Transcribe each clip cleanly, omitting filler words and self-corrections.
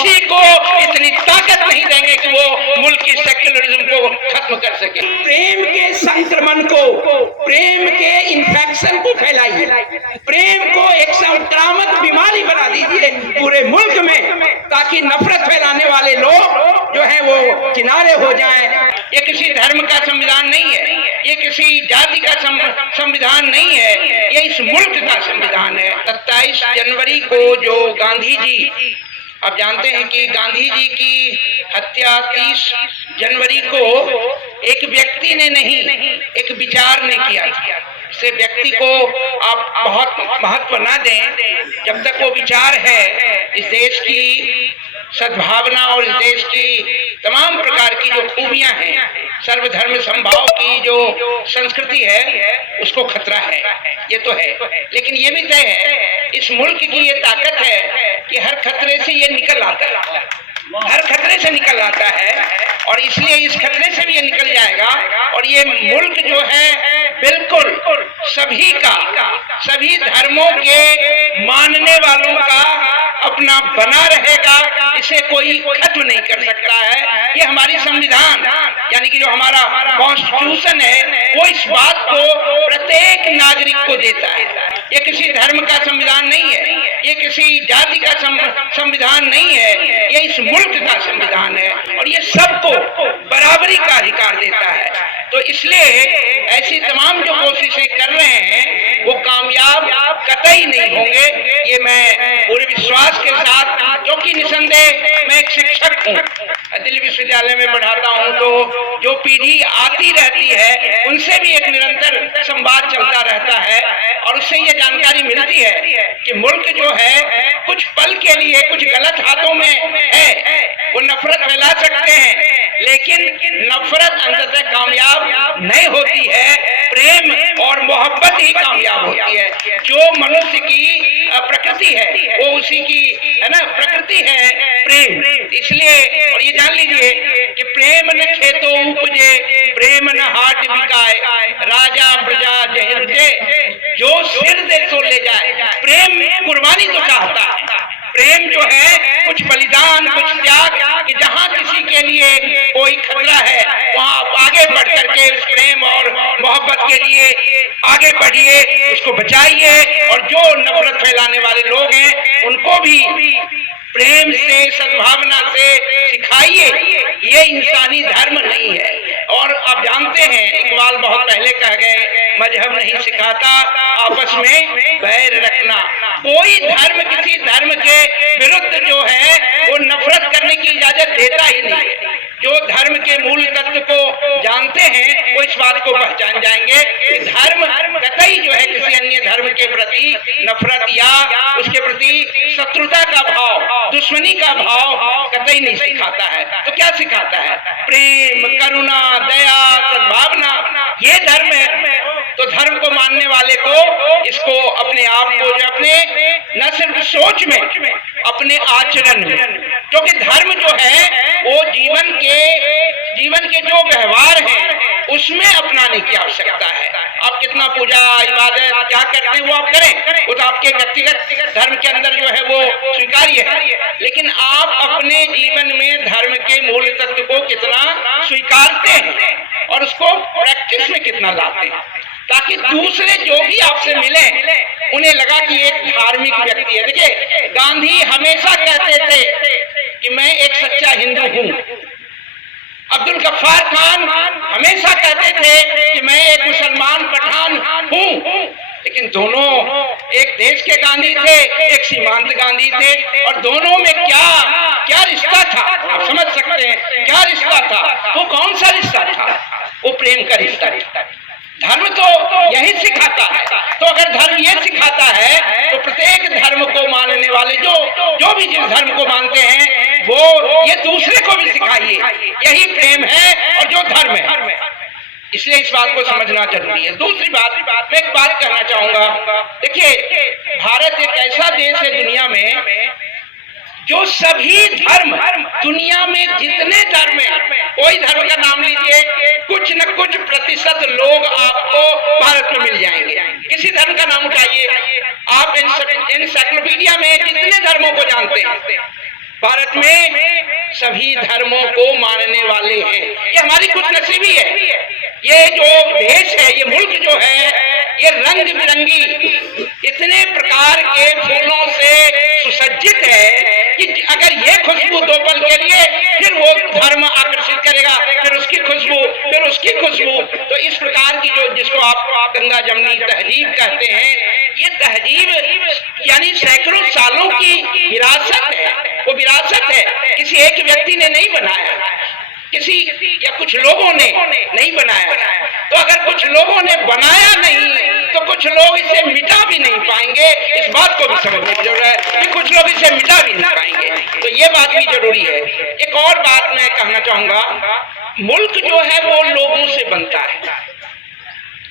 किसी को इतनी ताकत नहीं देंगे कि वो मुल्क की सेक्युलरिज्म को खत्म कर सके। प्रेम के संक्रमण को, प्रेम के इन्फेक्शन को फैलाइए, प्रेम को एक संक्रामक बीमारी बना दीजिए पूरे मुल्क में, ताकि नफरत फैलाने वाले लोग जो है वो किनारे हो जाएं। ये किसी धर्म का संविधान नहीं है, ये किसी जाति का संविधान नहीं है, ये इस मुल्क का संविधान है। 27 जनवरी को जो गांधी जी, आप जानते हैं कि गांधी जी की हत्या 30 जनवरी को एक व्यक्ति ने नहीं, एक विचार ने किया था। से व्यक्ति को आप बहुत महत्व ना दें जब तक वो विचार है। इस देश की सद्भावना और इस देश की तमाम प्रकार की जो खूबियां हैं, सर्वधर्म समभाव की जो संस्कृति है, उसको खतरा है, ये तो है। लेकिन ये भी तय है, इस मुल्क की ये ताकत है कि हर खतरे से ये निकल आता है, हर खतरे से निकल आता है, और इसलिए इस खतरे से भी ये निकल जाएगा। और ये मुल्क जो है बिल्कुल सभी का, सभी धर्मों के मानने वालों का अपना बना रहेगा, इसे कोई खत्म नहीं कर सकता है। ये हमारी संविधान यानी कि जो हमारा कॉन्स्टिट्यूशन है, वो इस बात को प्रत्येक नागरिक को देता है। ये किसी धर्म का संविधान नहीं है, ये किसी जाति का संविधान नहीं है, ये इस मुल्क का संविधान है, और ये सबको बराबरी का अधिकार देता है। तो इसलिए ऐसी तमाम जो कोशिशें कर रहे हैं वो कामयाब कतई नहीं होंगे, ये मैं पूरे विश्वास के साथ, क्योंकि निसंदेह मैं एक शिक्षक हूँ, दिल्ली विश्वविद्यालय में पढ़ाता हूँ, तो जो पीढ़ी आती रहती है उनसे भी एक निरंतर संवाद चलता रहता है, और उससे ये जानकारी मिलती है कि मुल्क जो है कुछ पल के लिए कुछ गलत हाथों में है, वो नफरत फैला सकते हैं, लेकिन नफरत अंततः कामयाब नहीं होती है, प्रेम और मोहब्बत ही कामयाब होती है। जो मनुष्य की प्रकृति है वो उसी की है ना, प्रकृति है प्रेम। इसलिए और ये जान लीजिए कि प्रेम न खेतो उपजे, प्रेम न हाट बिकाए, राजा प्रजा जय रुचे, जो सिर दे तो ले जाए। प्रेम कुर्बानी तो चाहता है, प्रेम जो है कुछ बलिदान, कुछ त्याग, कि जहाँ किसी के लिए कोई खतरा है वहाँ आप आगे बढ़ करके उस प्रेम और मोहब्बत के लिए आगे बढ़िए, उसको बचाइए, और जो नफरत फैलाने वाले लोग हैं उनको भी प्रेम से, सद्भावना से सिखाइए। ये इंसानी धर्म नहीं है। और आप जानते हैं, इकबाल बहुत पहले कह गए, मजहब नहीं सिखाता आपस में बैर रखना। कोई धर्म किसी धर्म के विरुद्ध जो है वो नफरत करने की इजाजत देता ही नहीं है। जो धर्म के मूल तत्व को जानते हैं वो इस बात को पहचान जाएंगे कि धर्म कतई जो है किसी अन्य धर्म के प्रति नफरत या उसके प्रति शत्रुता का भाव, दुश्मनी का भाव कतई नहीं सिखाता है। तो क्या सिखाता है? प्रेम, करुणा, दया, सद्भावना, ये धर्म है। तो धर्म को मानने वाले को इसको अपने आप को जो अपने न सिर्फ सोच में, अपने आचरण में, क्योंकि धर्म जो है वो जीवन के जो व्यवहार हैं उसमें अपनाने की आवश्यकता है। आप कितना पूजा इबादत क्या करते हैं वो आप करें, वो तो आपके व्यक्तिगत धर्म के अंदर जो है वो स्वीकार्य है, लेकिन आप अपने जीवन में धर्म के मूल तत्व को कितना स्वीकारते हैं और उसको प्रैक्टिस में कितना लाते हैं, ताकि दूसरे जो भी आपसे मिले उन्हें लगा कि एक धार्मिक व्यक्ति है। देखिए, गांधी हमेशा कहते थे कि मैं एक सच्चा हिंदू हूँ। अब्दुल गफ्फार खान हमेशा कहते थे कि मैं एक मुसलमान पठान हूँ। लेकिन दोनों एक देश के गांधी थे, एक सीमांत गांधी थे, और दोनों में क्या रिश्ता था आप समझ सकते हैं। क्या रिश्ता था? वो कौन सा रिश्ता था? वो प्रेम का रिश्ता था। धर्म तो यही सिखाता है। तो अगर धर्म ये सिखाता है तो प्रत्येक धर्म को मानने वाले जो भी जिस धर्म को मानते हैं वो ये दूसरे को भी सिखाइए। यही प्रेम है और जो धर्म है। इसलिए इस बात को समझना जरूरी है। दूसरी बात, मैं एक बात कहना चाहूंगा। देखिए, भारत एक ऐसा देश है दुनिया में जो सभी धर्म, दुनिया में जितने धर्म हैं, कोई धर्म का नाम लीजिए, कुछ न कुछ प्रतिशत लोग आपको भारत में मिल जाएंगे। किसी धर्म का नाम उठाइए, आप एनसाइक्लोपीडिया में कितने धर्मों को जानते हैं? भारत में सभी धर्मों को मानने वाले हैं। ये हमारी खुशनसीबी है। ये जो देश है, ये मुल्क जो है, ये रंग बिरंगी इतने प्रकार के फूलों से सुसज्जित है कि अगर ये खुशबू दो पल के लिए, फिर वो धर्म आकर्षित करेगा, फिर उसकी खुशबू, फिर उसकी खुशबू। तो इस प्रकार की जो जिसको आप गंगा जमनी तहजीब कहते हैं, ये तहजीब यानी सैकड़ों सालों की विरासत है। वो विरासत है, किसी एक व्यक्ति ने नहीं बनाया, किसी या कुछ लोगों ने नहीं बनाया। तो अगर कुछ लोगों ने बनाया नहीं तो कुछ लोग इसे मिटा भी नहीं पाएंगे। इस बात को भी समझने की जरूरत है कि कुछ लोग इसे मिटा भी नहीं पाएंगे। तो ये बात भी जरूरी है। एक और बात मैं कहना चाहूंगा, मुल्क जो है वो लोगों से बनता है।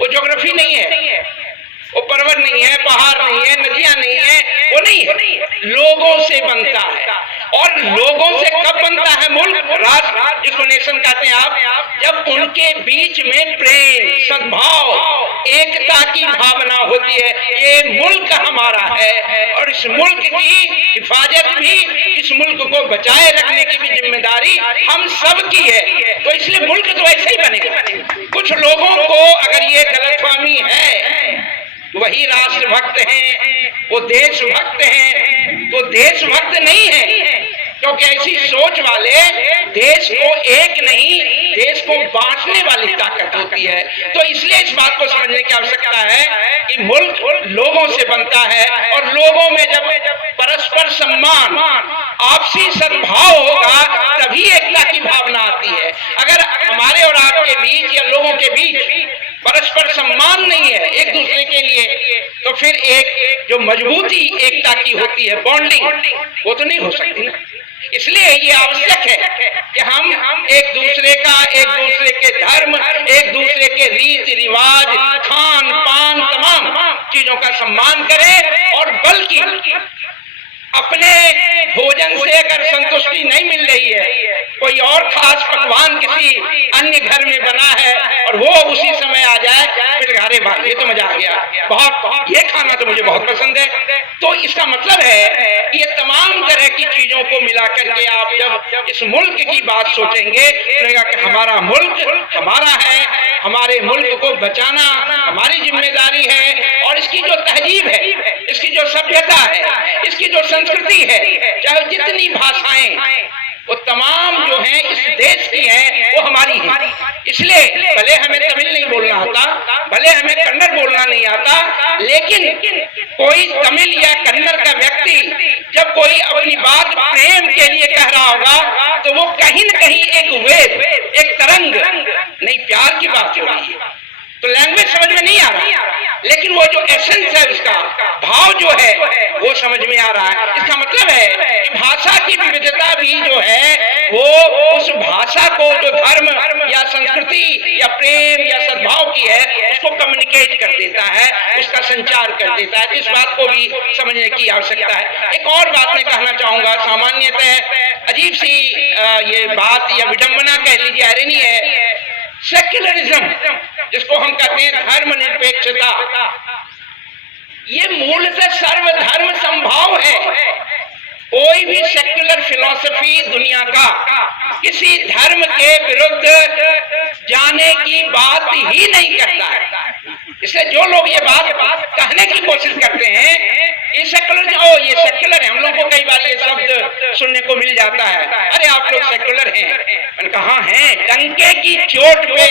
वो ज्योग्राफी नहीं है, वो पर्वत नहीं है, पहाड़ नहीं है, नदियां नहीं है, वो नहीं है, लोगों से बनता है। और लोगों से कब बनता है मुल्क, राष्ट्र, जिसको नेशन कहते हैं आप, जब उनके बीच में प्रेम, सद्भाव, एकता की भावना होती है। ये मुल्क हमारा है और इस मुल्क की हिफाजत भी, इस मुल्क को बचाए रखने की भी जिम्मेदारी हम सब की है। तो इसलिए मुल्क तो ऐसे ही बनेगा। कुछ लोगों को अगर ये गलतफहमी है, वही राष्ट्रभक्त हैं, वो देशभक्त हैं, तो देशभक्त नहीं है, क्योंकि ऐसी सोच वाले देश को एक नहीं, देश को बांटने वाली ताकत होती है। तो इसलिए इस बात को समझने की आवश्यकता है कि मुल्क लोगों से बनता है और लोगों में जब परस्पर सम्मान, आपसी सद्भाव होगा, तभी एकता की भावना आती है। अगर हमारे और आपके बीच या लोगों के बीच परस्पर सम्मान नहीं है एक दूसरे के लिए, तो फिर एक जो मजबूती एकता की होती है, बॉन्डिंग, वो तो नहीं हो सकती ना। इसलिए ये आवश्यक है कि हम एक दूसरे का, एक दूसरे के धर्म, एक दूसरे के रीति रिवाज, खान पान, तमाम चीजों का सम्मान करें। और बल्कि अपने भोजन से अगर संतुष्टि नहीं मिल रही है, कोई और खास पकवान किसी अन्य घर में बना है और वो उसी समय आ जाए, फिर अरे भाई ये तो मजा आ गया, बहुत ये खाना तो मुझे बहुत पसंद है। तो इसका मतलब है ये तमाम तरह की चीजों को मिला करके आप जब इस मुल्क की बात सोचेंगे, लगेगा कि हमारा मुल्क हमारा है, हमारे मुल्क को बचाना हमारी जिम्मेदारी है। और इसकी जो तहजीब है, इसकी जो सभ्यता है, इसकी जो संस्कृति है, चाहे जितनी भाषाएं, वो तमाम जो हैं इस देश की हैं, वो हमारी है। इसलिए भले हमें तमिल नहीं बोलना आता, भले हमें कन्नड़ बोलना नहीं आता, लेकिन कोई तमिल या कन्नड़ का व्यक्ति जब कोई अपनी बात प्रेम के लिए कह रहा होगा, तो वो कहीं न कहीं एक वेव, एक तरंग नहीं, प्यार की बात हो रही है। तो लैंग्वेज समझ में नहीं आ रहा, लेकिन वो जो एसेंस है, उसका भाव जो है, वो समझ में आ रहा है। इसका मतलब है कि भाषा की विविधता भी जो है, वो उस भाषा को जो धर्म या संस्कृति या प्रेम या सद्भाव की है, उसको कम्युनिकेट कर देता है, उसका संचार कर देता है। इस बात को भी समझने की आवश्यकता है। एक और बात मैं कहना चाहूंगा, सामान्यतः अजीब सी ये बात या विडंबना कह लीजिए, आयरनी है, सेक्युलरिज्म जिसको हम कहते हैं धर्मनिरपेक्षता, ये मूलतः सर्वधर्म संभाव है। कोई भी सेक्युलर फिलॉसफी दुनिया का किसी धर्म के विरुद्ध जाने की बात ही नहीं करता है। इसलिए जो लोग ये बात कहने की कोशिश करते हैं, ये सेक्युलर, ये सेक्युलर है, हम लोग को कई बार ये शब्द सुनने को मिल जाता है, अरे आप लोग सेक्युलर हैं। मैंने कहा हैं, डंके की चोट पे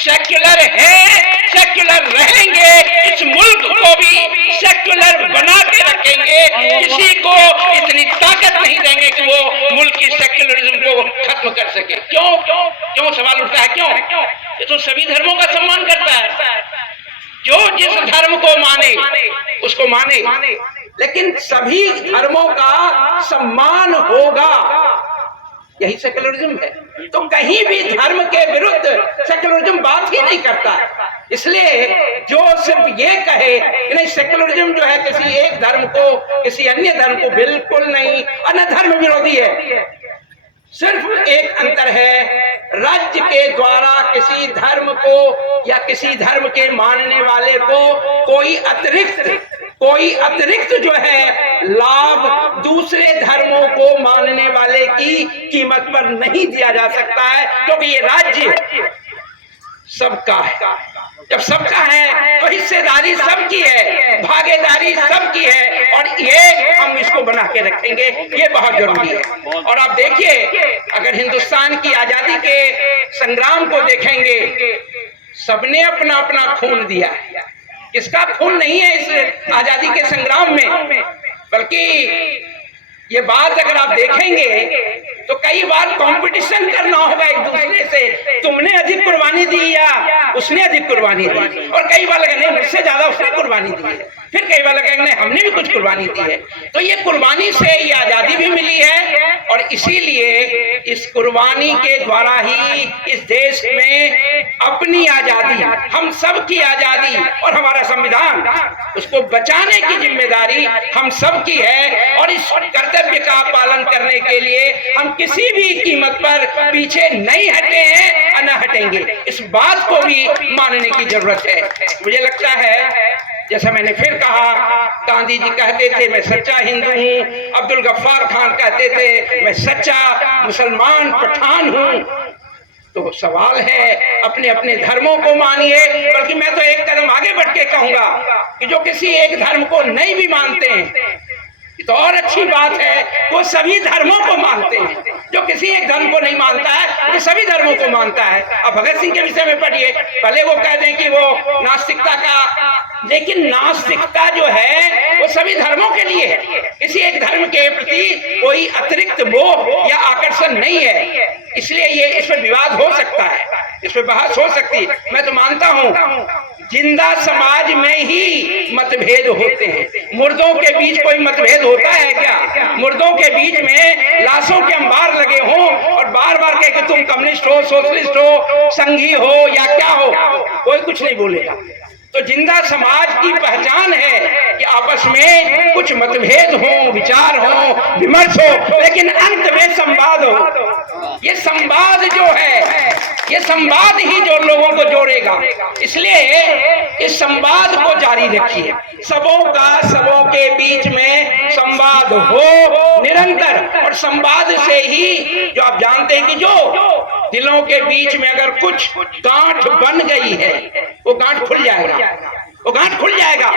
सेक्युलर है, सेक्युलर रहेंगे, इस मुल्क को भी सेक्युलर बना के रखेंगे। किसी को इतनी ताकत नहीं देंगे कि वो मुल्क की सेक्युलरिज्म को खत्म कर सके। क्यों सवाल उठता है, क्यों? ये तो सभी धर्मों का सम्मान करता है, जो जिस धर्म को माने उसको माने, लेकिन सभी धर्मों का सम्मान होगा, यही सेक्युलरिज्म है। तो कहीं भी धर्म के विरुद्ध सेक्युलरिज्म बात ही नहीं करता। इसलिए जो सिर्फ ये कहे कि नहीं सेक्युलरिज्म जो है किसी एक धर्म को, किसी अन्य धर्म को, बिल्कुल नहीं, अन्य धर्म विरोधी है। सिर्फ एक अंतर है, राज्य के द्वारा किसी धर्म को या किसी धर्म के मानने वाले को कोई अतिरिक्त, कोई अतिरिक्त जो है लाभ दूसरे धर्मों को मानने वाले की कीमत पर नहीं दिया जा सकता है, क्योंकि ये राज्य सबका है। जब सबका है तो हिस्सेदारी सबकी है, भागीदारी सबकी है, और ये हम इसको बना के रखेंगे, ये बहुत जरूरी है। और आप देखिए, अगर हिंदुस्तान की आजादी के संग्राम को देखेंगे, सबने अपना अपना खून दिया है। किसका खून नहीं है इस आजादी के संग्राम में, बल्कि ये बात अगर आप देखेंगे तो कई बार कंपटीशन करना होगा एक दूसरे से, तुमने अधिक कुर्बानी दी या उसने अधिक कुर्बानी दी, और कई बार लगे नहीं मुझसे ज्यादा उसने कुर्बानी दी है, फिर कई बार लगे नहीं हमने भी कुछ कुर्बानी दी है। तो ये कुर्बानी से ये आजादी भी मिली है, और इसीलिए इस कुर्बानी के द्वारा ही इस देश में अपनी आजादी, हम सब की आजादी और हमारा संविधान, उसको बचाने की जिम्मेदारी हम सब की है। और इस कर्तव्य का पालन करने के लिए हम किसी भी कीमत पर पीछे नहीं हटे हैं और न हटेंगे, इस बात को भी मानने की जरूरत है। मुझे लगता है, जैसा मैंने फिर कहा, गांधी जी कहते थे मैं सच्चा हिंदू हूँ, अब्दुल गफ्फार खान कहते थे मैं सच्चा मुसलमान पठान हूँ। तो सवाल है, अपने अपने धर्मों को मानिए, बल्कि मैं तो एक कदम आगे बढ़ के कहूंगा कि जो किसी एक धर्म को नहीं भी मानते हैं तो और अच्छी बात है, वो सभी धर्मों को मानते हैं। जो किसी एक धर्म को नहीं मानता है वो सभी धर्मों को मानता है। अब भगत सिंह के विषय में पढ़िए, पहले वो कह दें कि वो नास्तिकता का, लेकिन नास्तिकता जो है वो सभी धर्मों के लिए है, किसी एक धर्म के प्रति कोई अतिरिक्त मोह या आकर्षण नहीं है। इसलिए ये इस पर विवाद हो सकता है, इस पर बहस हो सकती है। मैं तो मानता हूँ जिंदा समाज में ही मतभेद होते हैं, मुर्दों के बीच कोई मतभेद होता है क्या? मुर्दों के बीच में लाशों के अंबार लगे हों और बार बार कहे कि तुम कम्युनिस्ट हो, सोशलिस्ट हो, संघी हो या क्या हो, कोई कुछ नहीं बोलेगा। तो जिंदा समाज की पहचान है कि आपस में कुछ मतभेद हो, विचार हो, विमर्श हो, लेकिन अंत में संवाद हो। ये संवाद जो है, ये संवाद ही जो लोगों को जोड़ेगा। इसलिए इस संवाद को जारी रखिए, सबों का सबों के बीच में संवाद हो निरंतर, और संवाद से ही जो आप जानते हैं कि जो दिलों के बीच में अगर कुछ गांठ बन गई है वो गांठ खुल जाएगा, वो गांठ खुल जाएगा,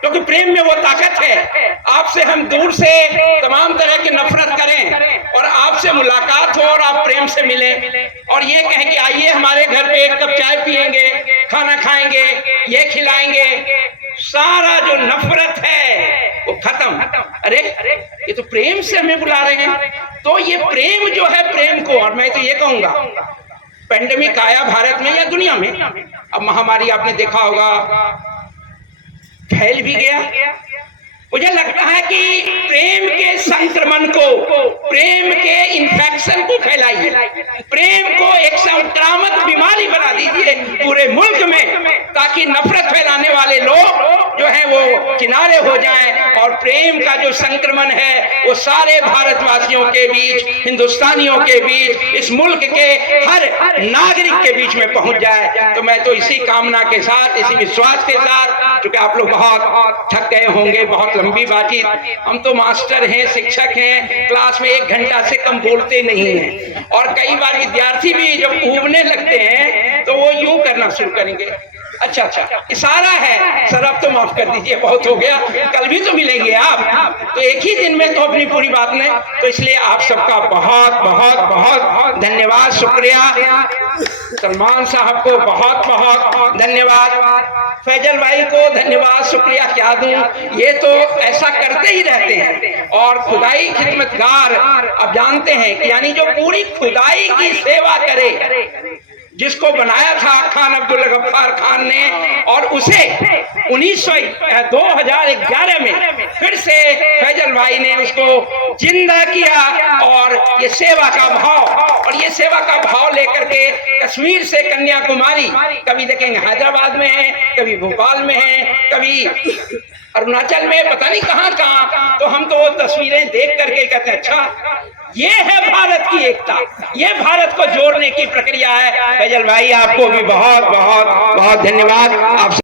क्योंकि प्रेम में वो ताकत है। आपसे हम दूर से तमाम तरह की नफरत करें और आपसे मुलाकात हो और आप प्रेम से मिलें और ये कहें कि आइए हमारे घर पे एक कप चाय पिएंगे, खाना खाएंगे, ये खिलाएंगे, सारा जो नफरत है वो खत्म। अरे ये तो प्रेम से हमें बुला रहे हैं। तो ये प्रेम जो है, प्रेम को, और मैं तो ये कहूंगा पेंडेमिक आया भारत में या दुनिया में, अब महामारी आपने देखा होगा फैल भी गया। मुझे लगता है कि प्रेम के संक्रमण को, प्रेम के इन्फेक्शन को फैलाइए, प्रेम को एक संक्रामक बीमारी बना दीजिए पूरे मुल्क में, ताकि नफरत फैलाने वाले लोग जो है वो किनारे हो जाएं और प्रेम का जो संक्रमण है वो सारे भारतवासियों के बीच, हिंदुस्तानियों के बीच, इस मुल्क के हर नागरिक के बीच में पहुंच जाए। तो मैं तो इसी कामना के साथ, इसी विश्वास के साथ, क्योंकि आप लोग बहुत थक गए होंगे, बहुत लंबी बातचीत, हम तो मास्टर हैं, शिक्षक हैं, क्लास में 1 घंटा से कम बोलते नहीं हैं, और कई बार विद्यार्थी भी जब ऊबने लगते हैं तो वो यूं करना शुरू करेंगे, अच्छा इशारा है सर, अब तो माफ कर दीजिए, बहुत हो गया, कल भी तो मिलेंगे आप, तो एक ही दिन में तो अपनी पूरी बात नहीं। तो इसलिए आप सबका बहुत बहुत बहुत धन्यवाद, शुक्रिया। सलमान साहब को बहुत बहुत धन्यवाद, फैजल भाई को धन्यवाद, शुक्रिया क्या दूं, ये तो ऐसा करते ही रहते हैं। और खुदाई खिदमतगार, आप जानते हैं कि यानी जो पूरी खुदाई की सेवा करे, जिसको बनाया था खान अब्दुल गफ्फार खान ने, और उसे 2011 में फिर से फैजल भाई ने उसको जिंदा किया, और ये सेवा का भाव, और ये सेवा का भाव लेकर के कश्मीर से कन्याकुमारी, कभी देखेंगे हैदराबाद में है, कभी भोपाल में है, कभी अरुणाचल में, पता नहीं कहां कहां, तो हम तो वो तस्वीरें देख करके कहते हैं अच्छा ये है भारत की एकता, ये भारत को जोड़ने की प्रक्रिया है। फैजल भाई आपको भी बहुत बहुत बहुत धन्यवाद। आप